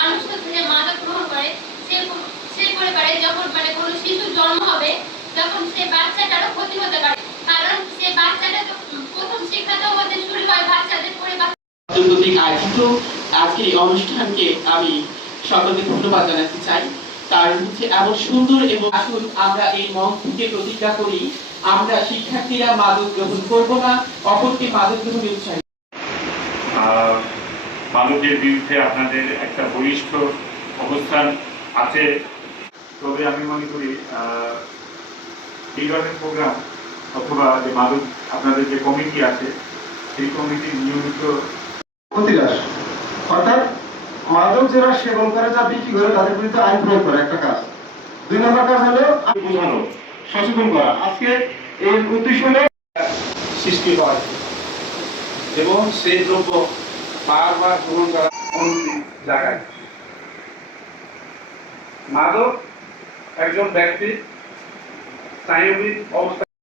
মানুষ হচ্ছে যে মাদক গ্রহণ করে সে পরিবারে যখন কোনো শিশু জন্ম হবে তখন সে বাচ্চাটারও ক্ষতি হতে পারে, কারণ সে বাচ্চাটা প্রথম শিক্ষাটাও হতে শুরু হয় বাচ্চাদের পরিবার। আয়োজিত আজকের এই অনুষ্ঠানকে আমি সকলকে ধন্যবাদ জানাতে চাই। কারণ হচ্ছে এমন সুন্দর এবং আসুন আমরা এই মঞ্চ থেকে প্রতিজ্ঞা করি, আমরা শিক্ষার্থীরা মাদক গ্রহণ করব না, অপরকে মাদক গ্রহণে উৎসাহিত। মাদকের বিরুদ্ধে আপনাদের একটা বলিষ্ঠ অবস্থান আছে। তবে আমি মনে করি এই ধরনের প্রোগ্রাম অথবা যে মাদক আপনাদের যে কমিটি আছে সেই কমিটির নিয়মিত প্রতিরাশ, অর্থাৎ মাদক যারা সেবন করে যা বিক্রি করে তাদের বিরুদ্ধে আইন প্রয়োগ করা একটা কাজ। 2 নম্বর কাজ হলো বোঝানো, সচেতন করা। আজকে এই উদ্দেশ্য হলো সৃষ্টি হয় এবং সেই দ্রব্য বারবার গ্রহণ করা অনুমতি জাগায়। মাদক একজন ব্যক্তির স্নায়বিক অবস্থা